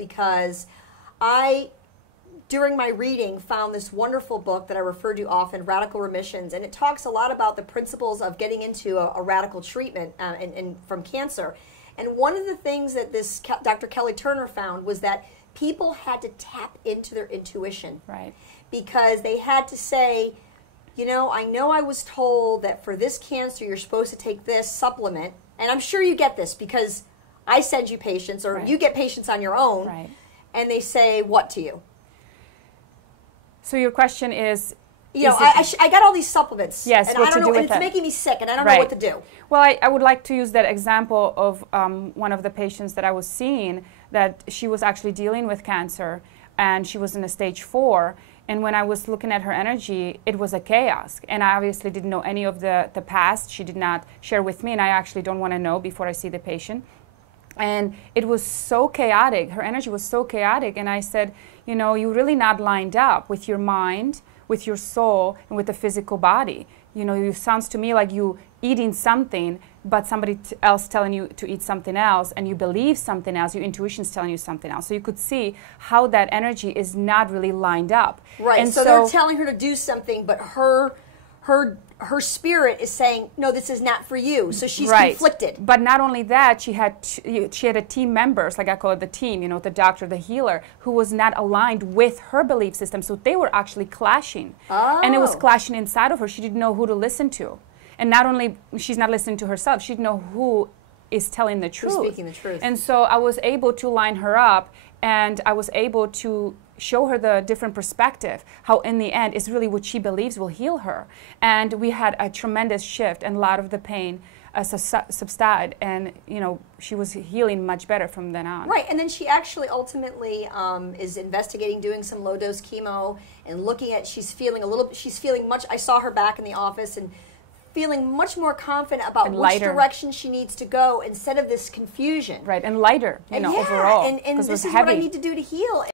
because I, during my reading, found this wonderful book that I refer to often, Radical Remissions, and it talks a lot about the principles of getting into a radical treatment from cancer. And one of the things that this Dr. Kelly Turner found was that people had to tap into their intuition. Right. Because they had to say, you know I was told that for this cancer you're supposed to take this supplement, and I'm sure you get this because I send you patients, or you get patients on your own, and they say what to you? So your question is, I got all these supplements, yes, and what I don't to know, do with and it's it. making me sick, and I don't know what to do. Well, I would like to use that example of one of the patients that I was seeing, that she was actually dealing with cancer, and she was in a stage 4. And when I was looking at her energy, it was a chaos. And I obviously didn't know any of the past. She did not share with me, and I actually don't want to know before I see the patient. And it was so chaotic. Her energy was so chaotic. And I said, you're really not lined up with your mind, with your soul, and with the physical body. It sounds to me like you eating something, but somebody else telling you to eat something else, and you believe something else, your intuition's telling you something else. So you could see how that energy is not really lined up. Right, and so they're telling her to do something, but her spirit is saying, no, this is not for you. So she's conflicted. But not only that, she had a team members, like I call it the team, the doctor, the healer, who was not aligned with her belief system. So they were actually clashing. Oh. And it was clashing inside of her. She didn't know who to listen to. And not only she's not listening to herself, she didn't know who is telling the truth. Who's speaking the truth. And so I was able to line her up, and I was able to show her the different perspective, how in the end it's really what she believes will heal her. And we had a tremendous shift, and a lot of the pain subsided, and she was healing much better from then on. Right, and then she actually ultimately is investigating doing some low dose chemo and looking at, she's feeling much, I saw her back in the office and feeling much more confident about which direction she needs to go instead of this confusion. Right, and lighter, overall. And this is what I need to do to heal.